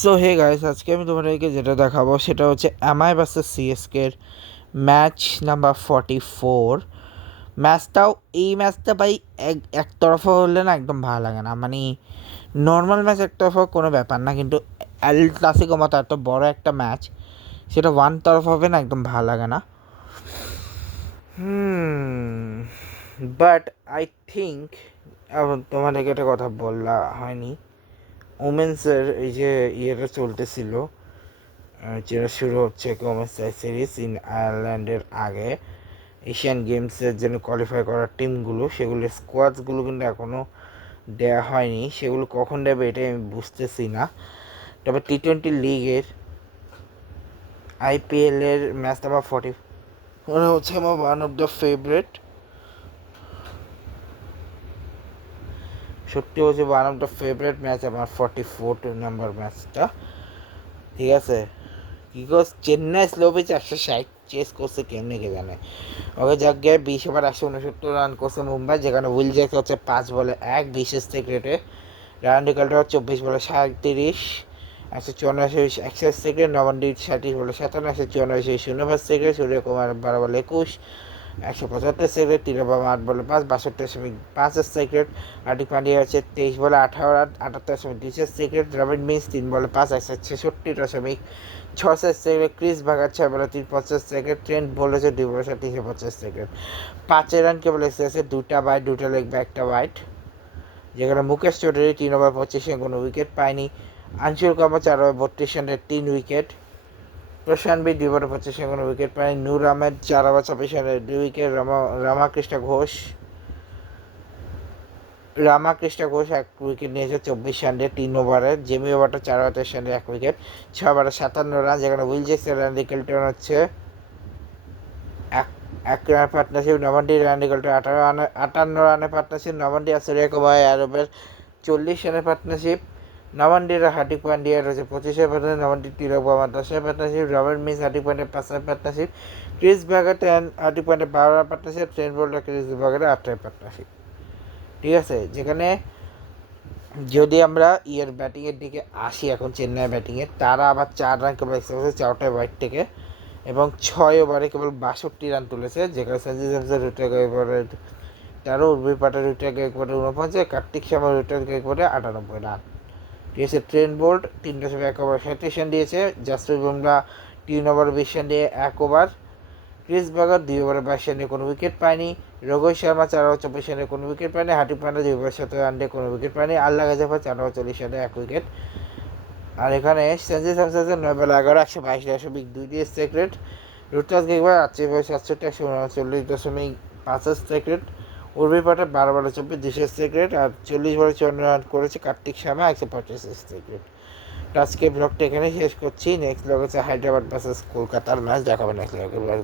So hey guys, আজকে আমি তোমাদেরকে যেটা দেখাবো সেটা হচ্ছে এমআই ভার্সেস সিএসকের ম্যাচ নাম্বার 44। এই ম্যাচটা ভাই একতরফা হলে না একদম ভালো লাগে না। মানে নর্মাল ম্যাচ একতরফা কোনো ব্যাপার না, কিন্তু এল ক্লাসিকো মতো এত বড় একটা ম্যাচ সেটা ওয়ান তরফা হবে না, একদম ভালো লাগে না। বাট আই থিঙ্ক তোমাদেরকে একটা কথা বলা হয়নি, ওমেন্সের এই যে ইয়েটা চলতেছিল, যেটা শুরু হচ্ছে ওমেন্স সিরিজ ইন আয়ারল্যান্ডের আগে এশিয়ান গেমসের জন্য কোয়ালিফাই করার টিমগুলো, সেগুলোর স্কোয়াডসগুলো কিন্তু এখনও দেওয়া হয়নি। সেগুলো কখন দেবে এটাই আমি বুঝতেছি না। তবে টি-20 লিগের আইপিএলের ম্যাচ নাম্বার 40 মনে হচ্ছে আমার ওয়ান অফ দ্য ফেভারেট, সত্যি হচ্ছে one of the favourite match আমার 44 নাম্বার ম্যাচটা। ঠিক আছে, because Chennai slow pitch 160 chase করছে, কেমনি কে জানে। ওকে জায়গায় 20 ওভার 169 রান করছে মুম্বাই, যেখানে উইল জ্যাক হচ্ছে 5 বলে 1 বিশেষ সেক্রেটে, রান ডিকাল্টার 24 বলে 37, 184 এক্সাইজ সেক্রেট, নবান্ডি 37 বলে 57, 184 শূন্যভার সেক্রেট, সূর্যকুমার 12 বলে 21, 175 সেক্রেট, তিরোবাম 8 বলে 5, 62.5 সেক্রেট, হার্দিক পান্ডিয়া হচ্ছে 23 বলে 18 রান, 78.2 সেক্রেট, রবিন মিন্স 3 বলে 5, 166.6 সেকেন্ড, ক্রিস ভাগার 6 বলে 53 সেকেন্ড, ট্রেন্ট বলেছে 2 বলে 350 সেকেন্ড। 5 রান কেবল এসেছে, 2টা বাইট, 2টা লেগ বা 1টা বাইট, যেখানে মুকেশ চৌধুরী 3 ওভার 25 কোনো উইকেট পায়নি। আঞ্চল কামা 4 ওভার 32 রানে 3 উইকেট। প্রশান্ত বি 2 ওভার 25 কোনো উইকেট পায়নি। নূর আহমেদ 4 ওভার 26 রানে 2 উইকেট। রামাকৃষ্ণ ঘোষ 1 উইকেট নিয়েছে 24 রানে 3 ওভারে। জেমি ওভারটা 4 ওভার 23 রানে 1 উইকেট, 6 ওভারে 57 রান, যেখানে উইল জ্যাকসের রান রিকেলটন হচ্ছে 1 রানের পার্টনারশিপ। নবান্ডি রান রিকেলটন 58 রানের পার্টনারশিপ। নবান্ডি আর সূর্যকুমার আরবের 40 রানের পার্টনারশিপ। নবান্ডির হার্দিক পান্ডিয়া রয়েছে 25 পার্টনারশিপ। নবান্ডি তিরোবামা 10 partnership. Robin Minz Hardik Pandya 5 partnership. Chris ব্যাগার Hardik Pandya 12 partnership. Trent Boult Chris ব্যাগারের 8 পার্টনারশিপ। ঠিক আছে, যেখানে যদি আমরা ব্যাটিংয়ের দিকে আসি, এখন চেন্নাই ব্যাটিংয়ে তারা আবার 4 রান কেবল এক্সট্রা করেছে 4টা ওয়াইড থেকে, এবং 6 ওভারে কেবল 62 রান তুলেছে, যেখানে সঞ্জু স্যামসন রুটেক একবারে 13, উর্বি পাটেল রুটেক একবারে 49, কার্তিক শর্মা রুটেক একবারে 98 রান। ঠিক আছে, ট্রেন্ট বোল্ট 3.1 ওভার 37 রান দিয়েছে। জাসপ্রীত বুমরা 3 ওভার 20 রান দিয়ে 1 ওভার। ক্রিস ব্যাগার 2 ওভারে 22 রানে কোনো উইকেট পায়নি। রোহিত শর্মা 4 ওভার 24 রানে কোনো উইকেট পায়নি। হার্দিক পান্ডিয়া 2 ওভার 17 রান দিয়ে কোনো উইকেট পায়নি। আল্লাহ গাজেফা 4 ওভার 40 রানে 1 উইকেট। আর এখানে সঞ্জু স্যামসন 9 বলে 11, 122.2 দিয়ে সেক্রেট। ঋতুরাজ গায়কোয়াড় 48 বলে 67, 139.5 সেক্রেট। উর্বি পাটেল 12 বলে 24, 200 সেক্রেট। আর 40 বলে 54 রান করেছে কার্তিক শর্মা, 125 সেক্রেট। আজকে ব্লগটা এখানে শেষ করছি। নেক্সট ব্লগ হচ্ছে হায়দ্রাবাদ ভার্সেস কলকাতার ম্যাচ দেখাবে নেক্সট ব্লগে। বাই।